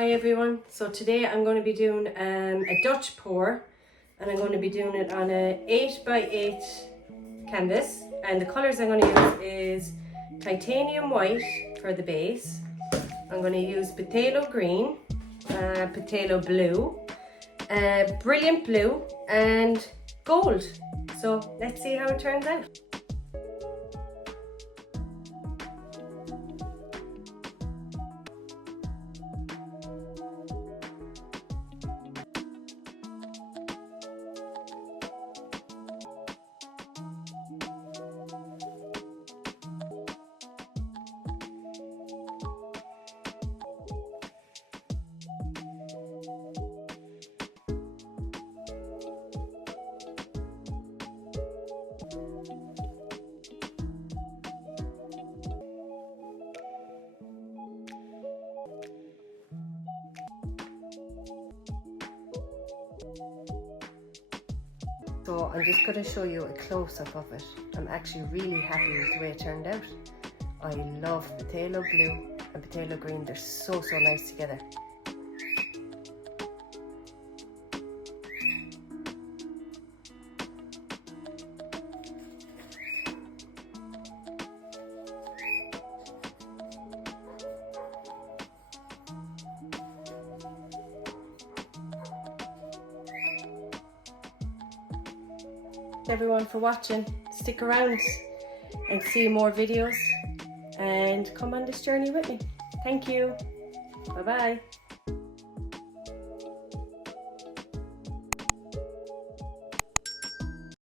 Hi everyone, so today I'm going to be doing a Dutch pour, and I'm going to be doing it on a 8x8 canvas, and the colours I'm going to use is titanium white for the base. I'm going to use phthalo green, phthalo blue, brilliant blue and gold. So let's see how it turns out. So I'm just going to show you a close-up of it. I'm actually really happy with the way it turned out. I love phthalo blue and phthalo green. They're so nice together. Everyone for watching. Stick around and see more videos and come on this journey with me. Thank you. Bye bye.